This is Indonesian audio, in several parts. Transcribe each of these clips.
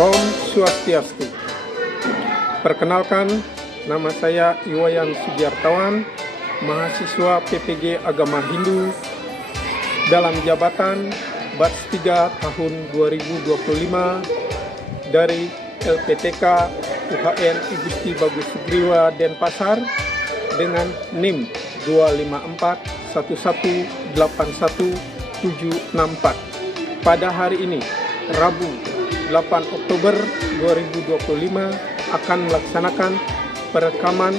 Om Swastiastu. Perkenalkan, nama saya Iwayan Sugiartawan, mahasiswa PPG Agama Hindu dalam jabatan Batch 3 tahun 2025 dari LPTK UHN I Gusti Bagus Sugriwa Denpasar dengan NIM 254118174. Pada hari ini, Rabu 8 Oktober 2025 akan melaksanakan perekaman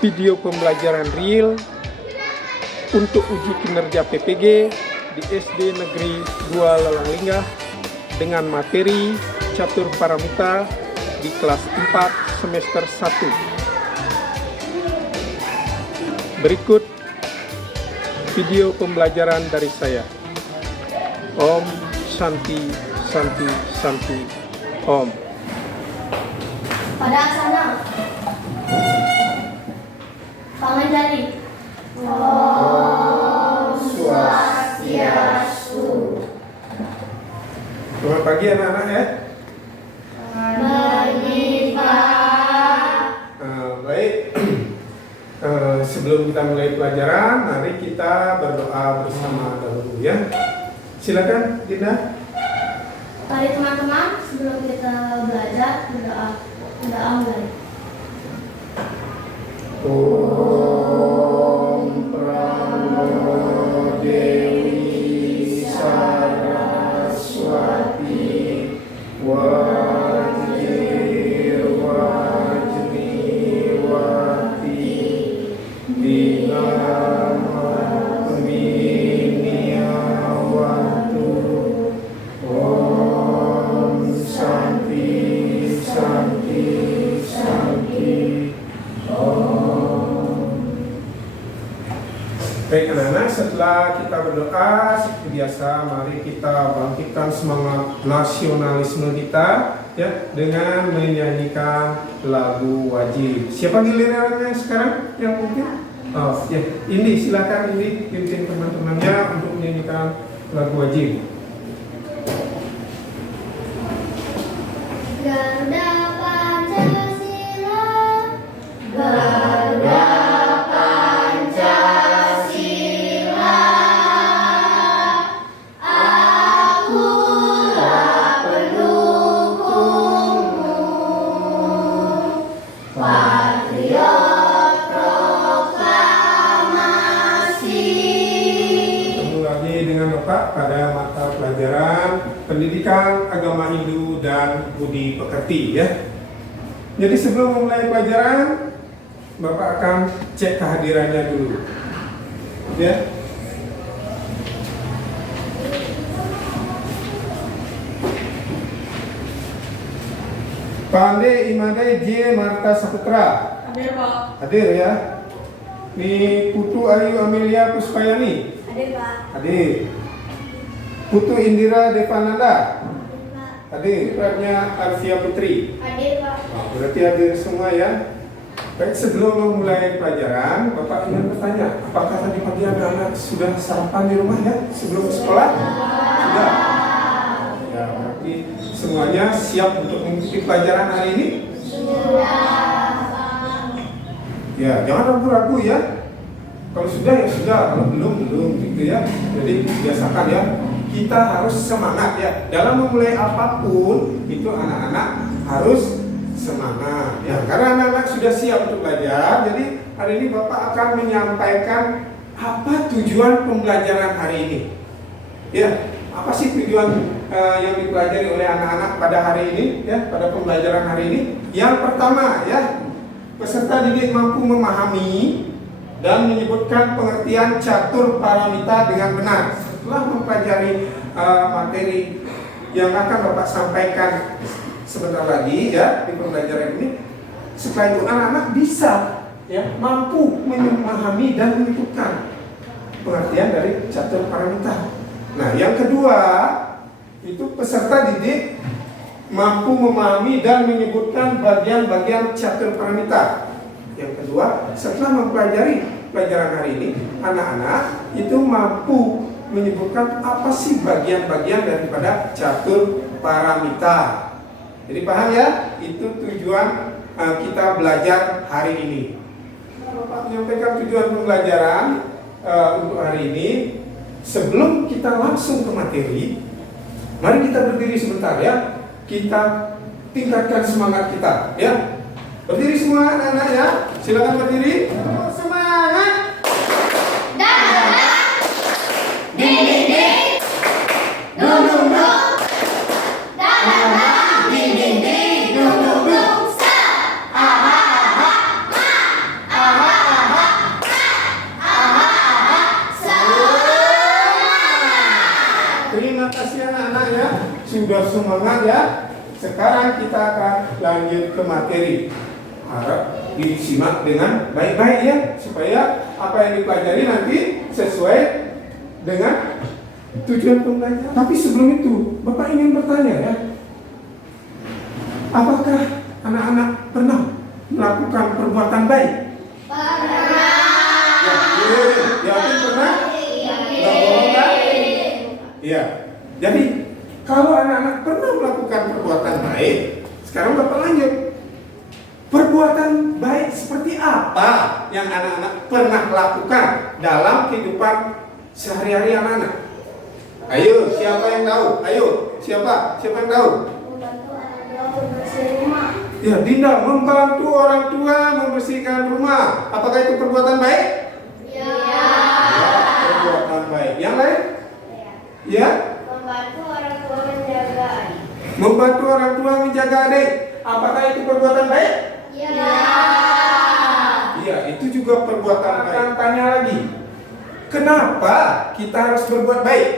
video pembelajaran real untuk uji kinerja PPG di SD Negeri 2 Lalanglingah dengan materi catur paramita di kelas 4 semester 1. Berikut video pembelajaran dari saya. Om Shanti Shanti Shanti Om. Pada asana Panganjali. Om Swastiastu. Selamat pagi anak-anak ya. Pagi Pak. Baik. Sebelum kita mulai pelajaran, mari kita berdoa bersama dahulu ya. Silakan Dinda. Mari teman-teman, sebelum kita belajar berdoa mulai. Om Pranamo Dewi Saraswati Wajriwati Dinaminiawatu. Om Shanti Shanti Shanti Om. Baik anak-anak, setelah kita berdoa seperti biasa, mari kita bangkitkan semangat nasionalisme kita ya dengan menyanyikan lagu wajib. Siapa gilirannya sekarang yang mungkin? Oh ya, Indi, silakan Indi pimpin teman-temannya untuk menyanyikan lagu wajib. Garda Pancasila, Garda Pancasila, akulah pendukungmu, patriot proklamasi. Ketemu lagi dengan Bapak pada mata pelajaran Pendidikan Agama Hindu dan Budi Pekerti ya. Jadi sebelum memulai pelajaran, Bapak akan cek kehadirannya dulu. Ya. Pande Imade J Marta Saputra. Hadir Pak. Hadir ya. Ini Putu Ayu Amelia Puspayani. Hadir Pak. Hadir. Putu Indira Devananda. Hadir Pak. Hadir. Ibaratnya Arfia Putri. Hadir Pak. Berarti hadir semua ya. Baik, sebelum memulai pelajaran, Bapak ingin bertanya, apakah tadi pagi anak-anak sudah sarapan di rumah ya sebelum sekolah? Sudah. Ya, berarti semuanya siap untuk mengikuti pelajaran hari ini? Ya, jangan ragu-ragu ya. Kalau sudah ya sudah, kalau belum gitu ya. Jadi biasakan ya. Kita harus semangat ya. Dalam memulai apapun itu anak-anak harus semangat ya. Karena anak-anak sudah siap untuk belajar. Jadi hari ini Bapak akan menyampaikan apa tujuan pembelajaran hari ini. Ya, apa sih tujuan yang dipelajari oleh anak-anak pada hari ini ya, pada pembelajaran hari ini? Yang pertama ya, peserta didik mampu memahami dan menyebutkan pengertian catur paramita dengan benar. Setelah mempelajari materi yang akan Bapak sampaikan sebentar lagi ya di pembelajaran ini, setelah itu anak-anak bisa ya mampu memahami dan menyebutkan pengertian dari catur paramita. Nah, yang kedua itu peserta didik mampu memahami dan menyebutkan bagian-bagian catur paramita. Yang kedua, setelah mempelajari pelajaran hari ini, anak-anak itu mampu menyebutkan apa sih bagian-bagian daripada catur paramita. Jadi paham ya? Itu tujuan kita belajar hari ini. Bapak menyampaikan tujuan pembelajaran untuk hari ini. Sebelum kita langsung ke materi, mari kita berdiri sebentar ya. Kita tingkatkan semangat kita ya. Berdiri semua anak-anak ya. Silakan berdiri. Semangat. Terima kasih anak-anak ya. Sudah semangat ya. Sekarang kita akan lanjut ke materi. Harap disimak dengan baik-baik ya, supaya apa yang dipelajari nanti sesuai dengan tujuan pembelajaran. Tapi sebelum itu, Bapak ingin bertanya ya, apakah anak-anak pernah melakukan perbuatan baik? Pernah. Yakin pernah? Nggak bohong kan? Iya. Jadi kalau anak-anak pernah melakukan perbuatan baik, sekarang Bapak lanjut. Perbuatan baik seperti apa yang anak-anak pernah lakukan dalam kehidupan sehari-hari anak-anak? Ayo, siapa yang tahu? Ayo, siapa? Siapa yang tahu? Membantu orang tua membersih rumah. Ya, Dinda membantu orang tua membersihkan rumah. Apakah itu perbuatan baik? Ya. Ya, perbuatan baik. Yang lain? Ya? Membantu orang tua menjaga adik. Membantu orang tua menjaga adik. Apakah itu perbuatan baik? Ya. Iya, itu juga perbuatan baik. Tanya lagi, kenapa kita harus berbuat baik?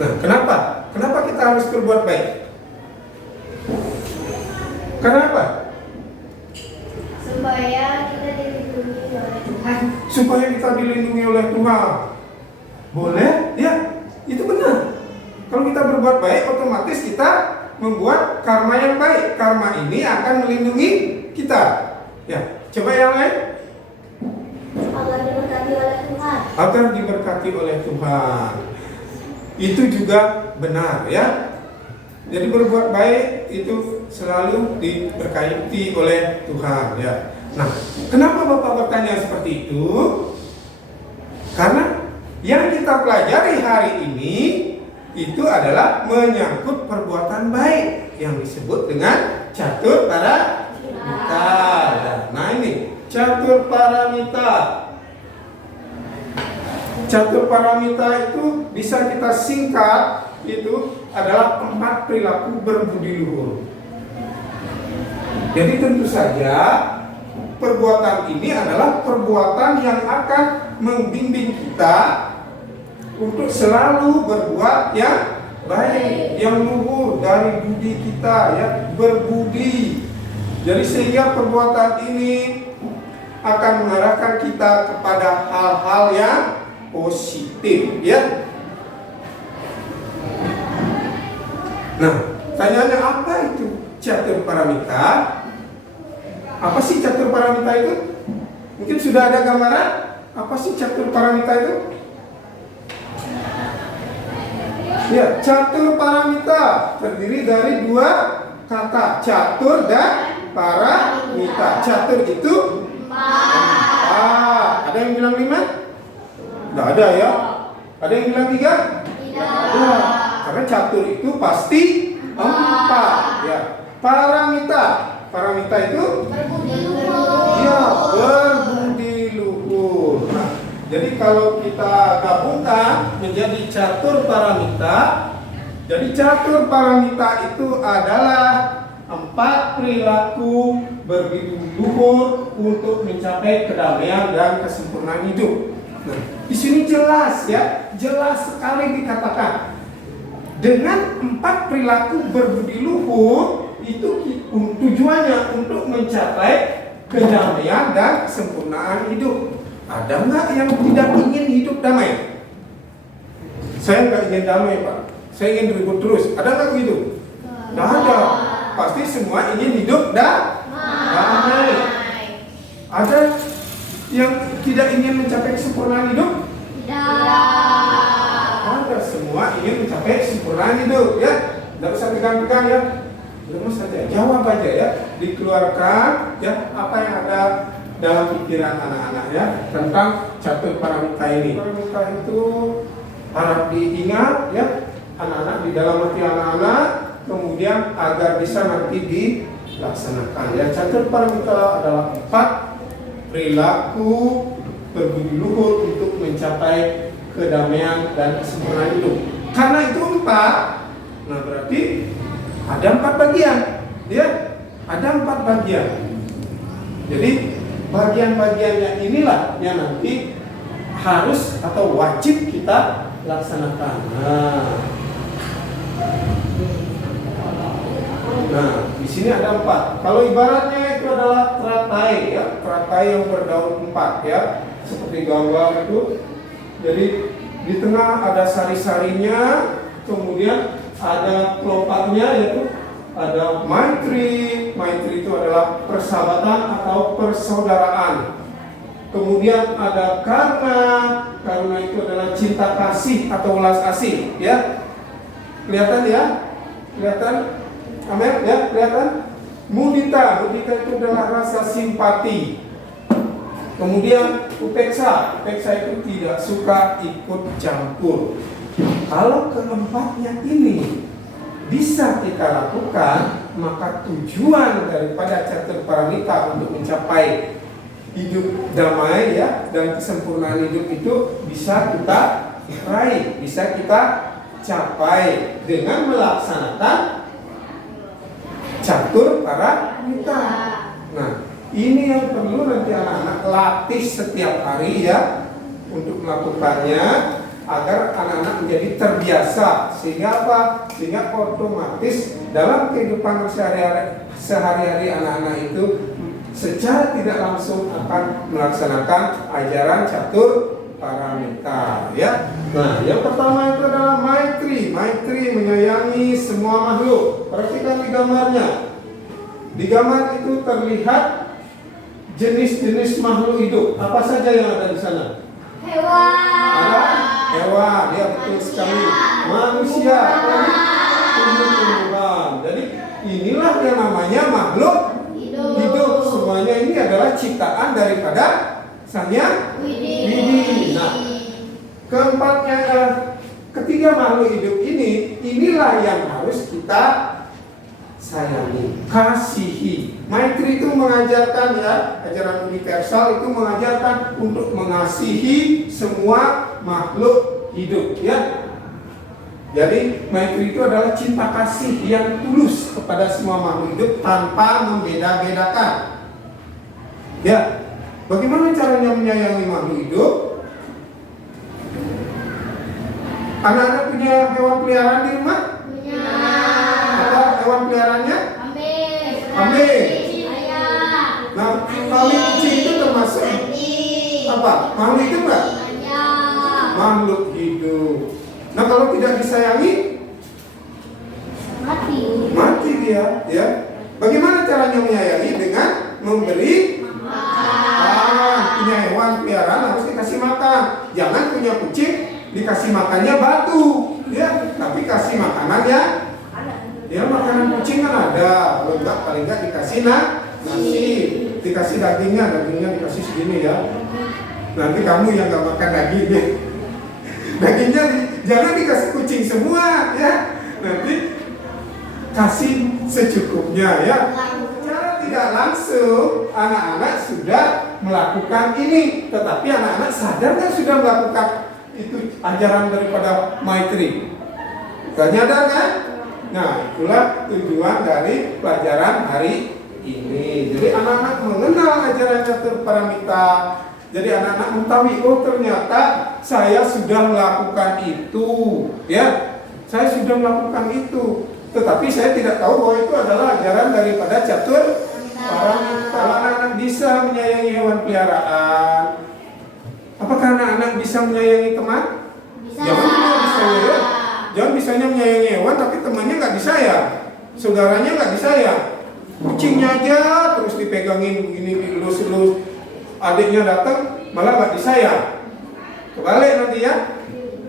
Nah, kenapa? Kenapa kita harus berbuat baik? Kenapa? Supaya kita dilindungi oleh Tuhan. Supaya kita dilindungi oleh Tuhan. Boleh? Ya, itu benar. Kalau kita berbuat baik, otomatis kita membuat karma yang baik. Karma ini akan melindungi kita. Ya, coba yang lain. Agar diberkati oleh Tuhan. Agar diberkati oleh Tuhan. Itu juga benar ya. Jadi berbuat baik itu selalu diberkati oleh Tuhan ya. Nah, kenapa Bapak bertanya seperti itu? Karena yang kita pelajari hari ini itu adalah menyangkut perbuatan baik yang disebut dengan catur paramita. Nah ini catur paramita. Catur paramita itu bisa kita singkat, itu adalah 4 perilaku berbudi luhur. Jadi tentu saja perbuatan ini adalah perbuatan yang akan membimbing kita untuk selalu berbuat yang baik, yang luhur dari budi kita ya, berbudi. Jadi sehingga perbuatan ini akan mengarahkan kita kepada hal-hal yang positif ya. Nah, tanyanya apa itu catur paramita? Apa sih catur paramita itu? Mungkin sudah ada gambaran? Apa sih catur paramita itu? Ya, catur paramita terdiri dari 2 kata, catur dan paramita. Catur itu 4. Ada yang bilang 5? Tidak ada ya. Ada yang bilang 3? Tidak. Karena catur itu pasti 4 ya. Paramita. Paramita itu Berbudi luhur. ya, berbudi luhur. Nah, jadi kalau kita gabungkan menjadi catur paramita, jadi catur paramita itu adalah 4 perilaku berbudi luhur untuk mencapai kedamaian dan kesempurnaan hidup. Nah, di sini jelas ya, jelas sekali dikatakan dengan 4 perilaku berbudi luhur itu tujuannya untuk mencapai kedamaian dan kesempurnaan hidup. Ada nggak yang tidak ingin hidup damai? Saya nggak ingin damai Pak, saya ingin ribut terus. Ada nggak begitu? Nggak ada. Pasti semua ingin hidup damai. Ada yang tidak ingin mencapai kesempurnaan hidup? Tidak. Ada, semua ingin mencapai kesempurnaan hidup ya. Tidak usah pegang-pegang ya. Lemes saja, jawab aja ya, dikeluarkan ya apa yang ada dalam pikiran anak-anak ya tentang catur paramita ini. Paramita itu harap diingat ya anak-anak, di dalam hati anak-anak, kemudian agar bisa nanti dilaksanakan ya. Catur paramita adalah 4 perilaku berbudi luhur untuk mencapai kedamaian dan kesempurnaan hidup. Karena itu 4, nah berarti ada 4 bagian, ya, ada 4 bagian. Jadi bagian-bagiannya inilah yang nanti harus atau wajib kita laksanakan. Nah, di sini ada 4. Kalau ibaratnya itu adalah teratai, ya, teratai yang berdaun 4, ya, seperti gambar itu. Jadi di tengah ada sari-sarinya, kemudian ada kelopaknya, yaitu ada maitri. Maitri itu adalah persahabatan atau persaudaraan. Kemudian ada karna. Karna itu adalah cinta kasih atau welas asih, ya. Kelihatan ya? Kelihatan? Amin ya, kelihatan? Mudita. Mudita itu adalah rasa simpati. Kemudian upeksa. Upeksa itu tidak suka ikut campur. Kalau keempatnya ini bisa kita lakukan, maka tujuan daripada catur paramita untuk mencapai hidup damai ya dan kesempurnaan hidup itu bisa kita raih, bisa kita capai dengan melaksanakan catur paramita. Nah, ini yang perlu nanti anak-anak latih setiap hari ya untuk melakukannya, agar anak-anak menjadi terbiasa, sehingga apa? Sehingga otomatis dalam kehidupan sehari-hari anak-anak itu secara tidak langsung akan melaksanakan ajaran catur paramita, ya. Nah, yang pertama itu adalah maitri. Maitri menyayangi semua makhluk. Perhatikan di gambarnya. Di gambar itu terlihat jenis-jenis makhluk hidup. Apa saja yang ada di sana? Hewan. Hewan, ya betul sekali. Manusia, tumbuh-tumbuhan. Jadi inilah yang namanya makhluk hidup. Semuanya ini adalah ciptaan daripada Sang Hyang Widi. Nah, keempatnya, ketiga makhluk hidup ini, inilah yang harus kita sayangi, kasihi. Maitri itu mengajarkan ya, ajaran universal itu mengajarkan untuk mengasihi semua makhluk hidup ya. Jadi maitri itu adalah cinta kasih yang tulus kepada semua makhluk hidup tanpa membeda-bedakan. Ya, bagaimana caranya menyayangi makhluk hidup? Anak-anak punya hewan peliharaan di rumah? Punya. Apa hewan peliharaannya? Kambing. Kambing. Ayam. Nah, kambing kucing itu termasuk apa? Makhluk hidup nggak? Makhluk hidup. Nah, kalau tidak disayangi, mati dia, ya. Bagaimana caranya menyayangi? Dengan memberi makan. Punya hewan peliharaan harus dikasih makan. Jangan punya kucing dikasih makannya batu, ya. Tapi kasih makanannya. Ya, makanan kucing kan ada, kalau enggak paling enggak dikasih nasi, dikasih dagingnya dikasih segini ya. Nanti kamu yang nggak makan dagingnya, dagingnya jangan dikasih kucing semua ya. Nanti kasih secukupnya ya. Secara tidak langsung anak-anak sudah melakukan ini, tetapi anak-anak sadar kan sudah melakukan itu ajaran daripada maitri. Gak nyadar kan? Nah, itulah tujuan dari pelajaran hari ini. Jadi anak-anak mengenal ajaran catur paramita. Jadi anak-anak mengetahui, oh ternyata saya sudah melakukan itu, ya. Saya sudah melakukan itu. Tetapi saya tidak tahu bahwa itu adalah ajaran daripada catur paramita. Kalau anak-anak bisa menyayangi hewan peliharaan, apakah anak-anak bisa menyayangi teman? Bisa. Jangan bisa ya. Jangan bisanya menyayangi hewan tapi temannya nggak disayang, saudaranya nggak disayang. Kucingnya aja terus dipegangin begini, dilus-lus. Adiknya datang malah nggak disayang. Kebalik nanti ya.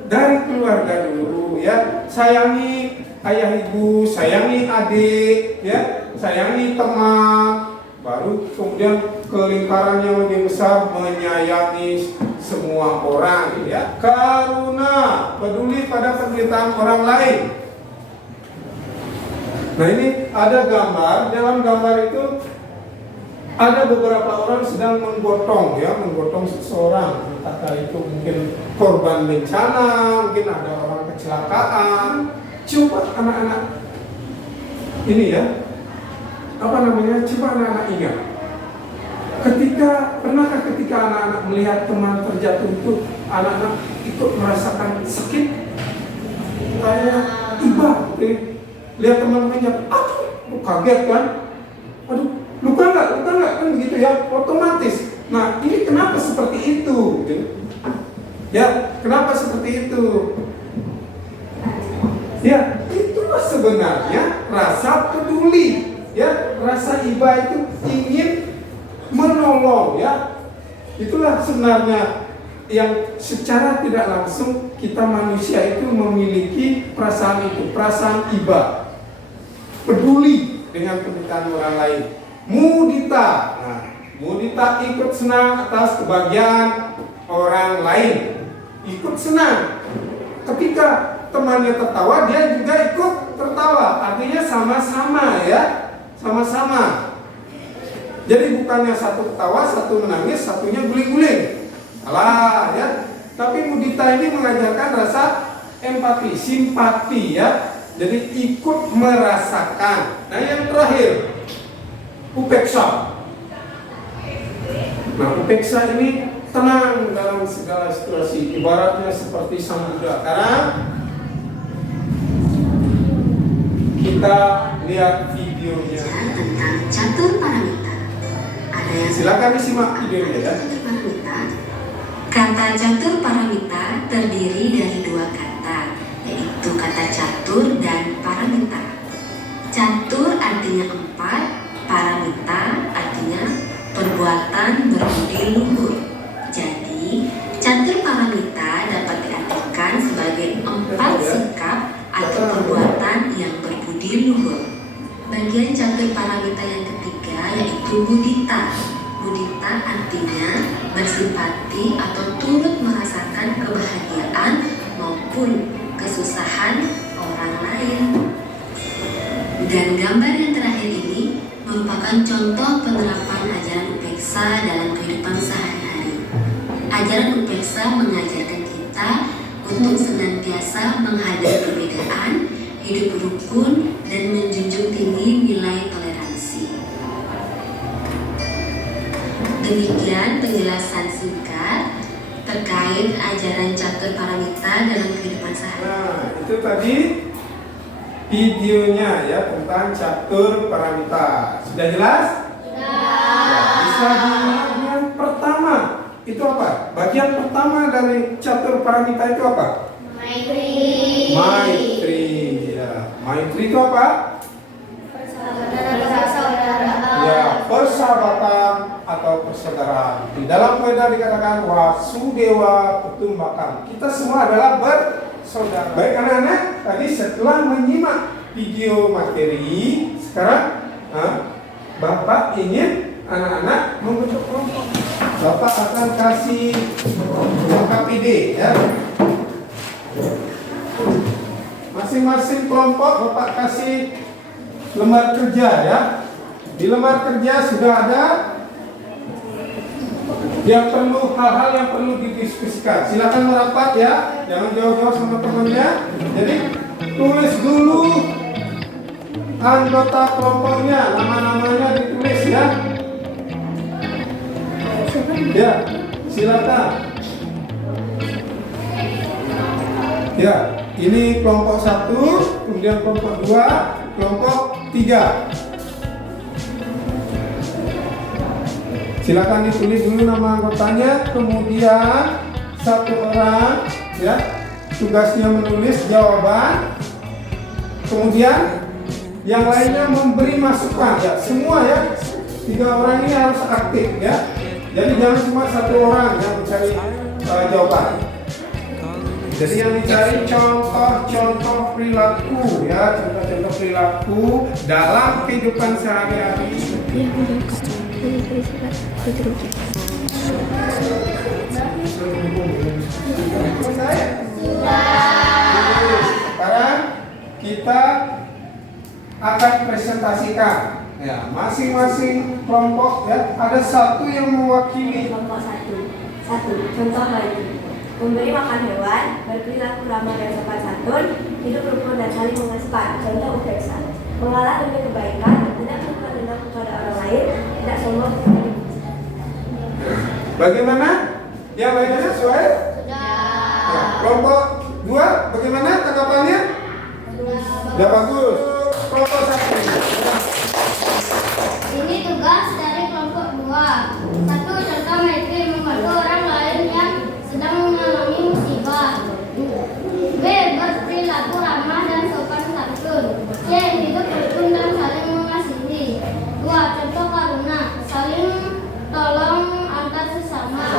Dari keluarga dulu ya, sayangi ayah ibu, sayangi adik, ya, sayangi teman. Baru kemudian ke lingkaran yang lebih besar, menyayangi semua orang, ya. Karuna, peduli pada penderitaan orang lain. Nah, ini ada gambar. Dalam gambar itu ada beberapa orang sedang menggotong, ya, menggotong seseorang. Entah itu mungkin korban bencana, mungkin ada orang kecelakaan. Coba anak-anak ini, ya, apa namanya? Coba anak-anak ingat. Pernahkah ketika anak-anak melihat teman terjatuh itu, anak-anak ikut merasakan sakit? Kayak iba, gitu. Lihat teman-teman jatuh, aduh, kaget kan? Aduh, luka nggak kan begitu, ya, otomatis. Nah, ini kenapa seperti itu? Ya, kenapa seperti itu? Ya, itulah sebenarnya rasa peduli. Ya, rasa iba itu ingin menolong, ya. Itulah sebenarnya yang secara tidak langsung kita manusia itu memiliki perasaan itu, perasaan iba, peduli dengan penderitaan orang lain. Mudita, nah, mudita ikut senang atas kebahagiaan orang lain, ikut senang ketika temannya tertawa, dia juga ikut tertawa. Artinya sama-sama, ya, sama-sama. Jadi bukannya satu ketawa, satu menangis, satunya guling-guling. Salah, ya. Tapi mudita ini mengajarkan rasa empati, simpati, ya. Jadi ikut merasakan. Nah, yang terakhir, upeksa. Nah, upeksa ini tenang dalam segala situasi. Ibaratnya seperti sang Buddha. Karena kita lihat videonya. Tentang catur paramita. Ada yang Silakan disimak videonya, ya. Kata catur paramita terdiri dari dua kata, yaitu kata catur dan paramita. Catur artinya 4, paramita artinya perbuatan berbudi luhur. Jadi, catur paramita dapat diartikan sebagai 4 sikap atau perbuatan yang berbudi luhur. Bagian catur paramita yang ketiga yaitu mudita. Mudita artinya bersimpati atau turut merasakan kebahagiaan maupun kesusahan orang lain. Dan gambar yang terakhir ini merupakan contoh penerapan ajaran upeksa dalam kehidupan sehari-hari. Ajaran upeksa mengajarkan kita untuk senantiasa menghadapi perbedaan, hidup rukun, dan menjunjung tinggi nilai toleransi. Demikian penjelasan singkat terkait ajaran catur paramita dalam kehidupan sehari-hari. Nah, itu tadi videonya, ya, tentang catur paramita. Sudah jelas? Ya, bisa dilihat yang pertama. Itu apa? Bagian pertama dari catur paramita itu apa? Maitri. Maitri, ya. Maitri itu apa? Persaudaraan. Ya, persahabatan atau persaudaraan. Di dalam Veda dikatakan Wasudewa Kutumbakam. Kita semua adalah bersaudara. Baik anak-anak, tadi setelah menyimak video materi, sekarang Bapak ingin anak-anak membentuk kelompok. Bapak akan kasih lengkap ide, ya. Masing-masing kelompok Bapak kasih lembar kerja, ya. Di lembar kerja sudah ada hal-hal yang perlu didiskusikan. Silakan merapat, ya, jangan jauh-jauh sama temannya. Jadi tulis dulu anggota kelompoknya, nama-namanya ditulis, ya. Ya, silakan. Ya, ini kelompok 1, kemudian kelompok 2, kelompok 3. Silakan ditulis dulu nama anggotanya, kemudian satu orang, ya, tugasnya menulis jawaban, kemudian yang lainnya memberi masukan, ya, semua, ya, 3 orang ini harus aktif, ya. Jadi jangan cuma satu orang yang mencari jawaban. Jadi yang dicari contoh-contoh perilaku ya, contoh-contoh perilaku dalam kehidupan sehari-hari. Sekarang kita akan presentasikan ya, masing-masing kelompok ya, ada satu yang mewakili. Kelompok satu contoh lagi. Memberi makan hewan, berperilaku ramah dan sopan santun, hidup rukun dan saling mengasihi. Contoh UPEXA. Mengalah demi kebaikan, tidak melakukan dendam kepada orang lain, tidak sombong. Bagaimana? Yang lainnya sesuai? Ya, kelompok 2 bagaimana tanggapannya? Sudah bagus. Kelompok 1. Ini tugas dari kelompok 2. 1. Contoh Maitri, membantu orang lain yang sedang mengalami musibah. B. Berperilaku ramah dan sopan santun. C. Hidup rukun dan saling mengasihi. 2. Contoh karuna, saling tolong antar sesama.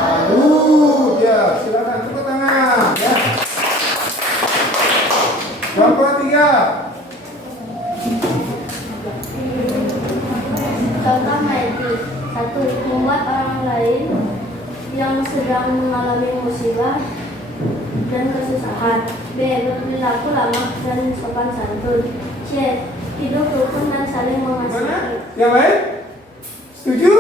Ya, silakan tepuk tangan ya. Kelompok 3. Contoh Maitri. 1. Membuat orang lain yang sedang mengalami musibah dan kesusahan. B. Berperilaku ramah dan sopan santun. C. Hidup rukun dan saling Mana? mengasihi. Yang lain? Setuju?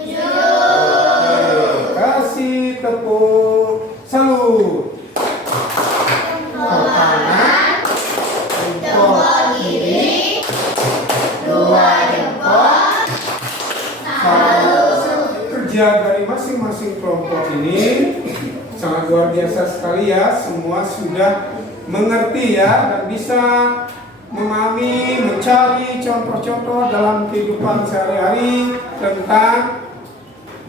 Setuju. Oke, kasih tepuk salut. Jempol kanan, jempol kiri, 2 jempol. Kerja dari masing-masing kelompok ini sangat luar biasa sekali ya. Semua sudah mengerti ya dan bisa memahami, mencari contoh-contoh dalam kehidupan sehari-hari tentang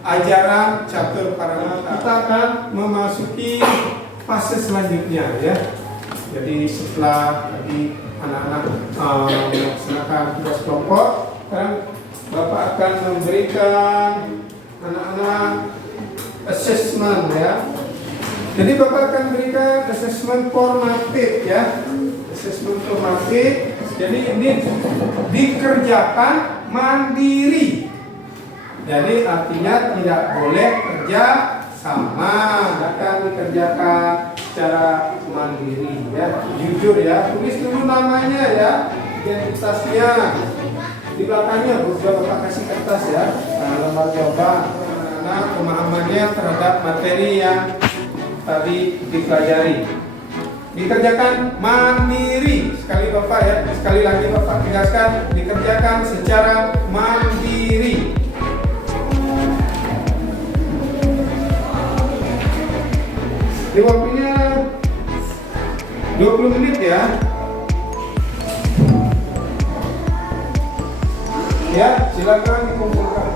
ajaran catur paranata. Kita akan memasuki fase selanjutnya ya. Jadi setelah tadi anak-anak melaksanakan tugas kelompok, sekarang Bapak akan memberikan anak-anak assessment ya. Jadi Bapak akan berikan assessment formatif ya. Assessment formatif. Jadi ini dikerjakan mandiri. Jadi artinya tidak boleh kerja sama, akan dikerjakan secara mandiri ya. Jujur ya, tulis dulu namanya ya, identitasnya. Di belakangnya sudah Bapak kasih kertas ya, lembar jawaban. Nah, pemahamannya terhadap materi yang tadi dipelajari. Dikerjakan mandiri. Sekali Bapak ya, sekali lagi Bapak tegaskan, dikerjakan secara mandiri. Di waktunya 20 menit ya. Ya, silakan dikumpulkan.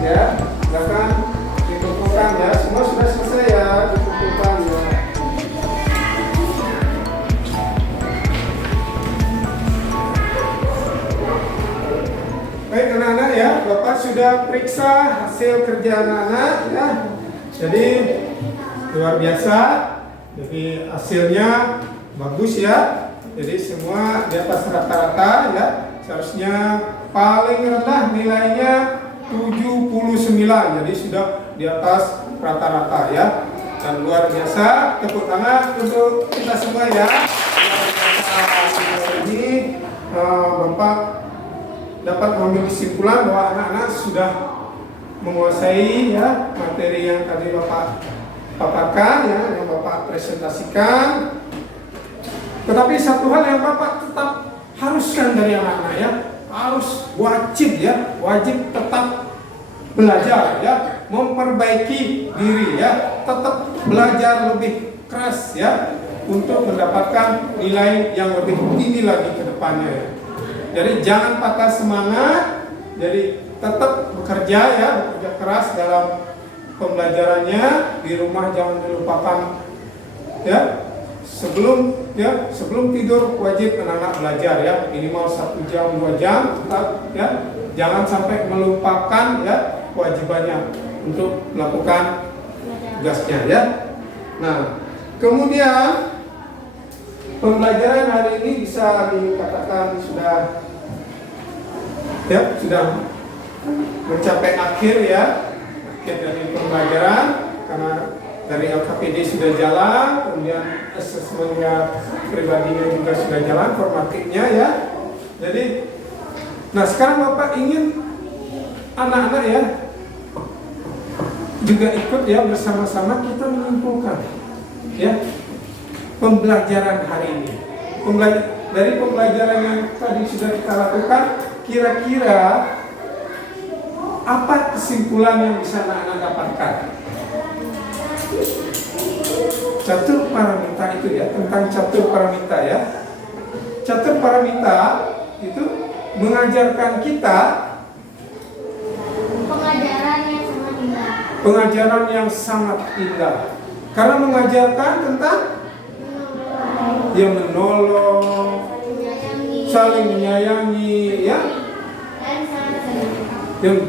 Ya, silakan dikumpulkan ya. Semua sudah selesai ya, dikumpulkan ya. Baik anak-anak ya, Bapak sudah periksa hasil kerja anak-anak ya. Jadi luar biasa. Jadi hasilnya bagus ya. Jadi semua di atas rata-rata ya. Seharusnya paling rendah nilainya 79. Jadi sudah di atas rata-rata ya. Dan luar biasa. Tepuk tangan untuk kita semua ya. Ini Bapak dapat mengambil kesimpulan bahwa anak-anak sudah menguasai ya materi yang tadi Bapak paparkan ya, yang Bapak presentasikan. Tetapi satu hal yang Bapak tetap haruskan dari anak-anak ya, harus wajib tetap belajar ya, memperbaiki diri ya, tetap belajar lebih keras ya untuk mendapatkan nilai yang lebih tinggi lagi ke depannya ya. Jadi jangan patah semangat, jadi tetap bekerja ya, bekerja keras dalam pembelajarannya. Di rumah jangan dilupakan ya. Sebelum tidur wajib anak-anak belajar ya, minimal 1 jam 2 jam tetap ya. Jangan sampai melupakan ya kewajibannya untuk melakukan tugasnya ya. Nah, kemudian pembelajaran hari ini bisa dikatakan sudah mencapai akhir ya, akhir dari pembelajaran, karena dari LKPD sudah jalan, kemudian asesmennya pribadinya juga sudah jalan, formatiknya ya. Jadi, nah sekarang Bapak ingin anak-anak ya juga ikut ya, bersama-sama kita menyimpulkan ya pembelajaran hari ini. Dari pembelajaran yang tadi sudah kita lakukan, kira-kira apa kesimpulan yang bisa anak-anak dapatkan? Catur paramita itu ya, tentang catur paramita ya. Catur paramita itu mengajarkan kita pengajaran yang sangat indah. Karena mengajarkan tentang yang menolong, saling menyayangi ya,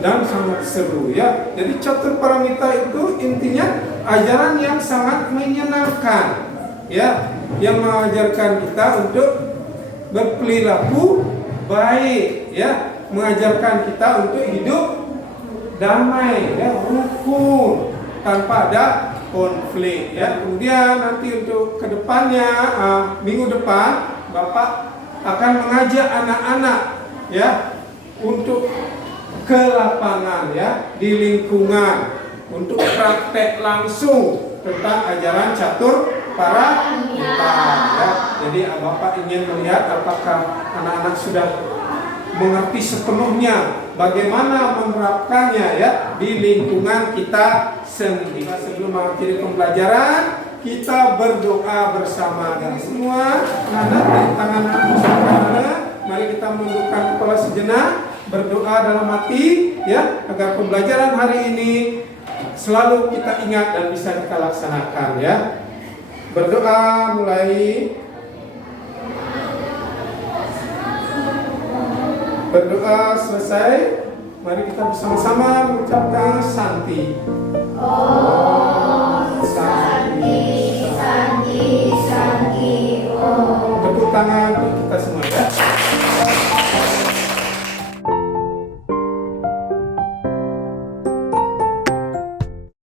dan sangat seru ya. Jadi catur paramita itu intinya ajaran yang sangat menyenangkan ya, yang mengajarkan kita untuk berperilaku baik ya, mengajarkan kita untuk hidup damai ya, rukun, tanpa ada konflik ya. Kemudian nanti untuk kedepannya, minggu depan Bapak akan mengajak anak-anak ya untuk ke lapangan ya, di lingkungan, untuk praktek langsung tentang ajaran catur paramita ya. Jadi Bapak ingin melihat apakah anak-anak sudah mengerti sepenuhnya bagaimana menerapkannya ya di lingkungan kita sendiri. Sebelum mengakhiri pembelajaran, kita berdoa bersama dan semua anak-anak dari tangan anak-anak. Mari kita menundukkan kepala sejenak, berdoa dalam hati ya, agar pembelajaran hari ini selalu kita ingat dan bisa kita laksanakan ya. Berdoa mulai. Berdoa selesai, mari kita bersama-sama mengucapkan Santi. Om Santi, Santi, Santi, Om. Tepuk tangan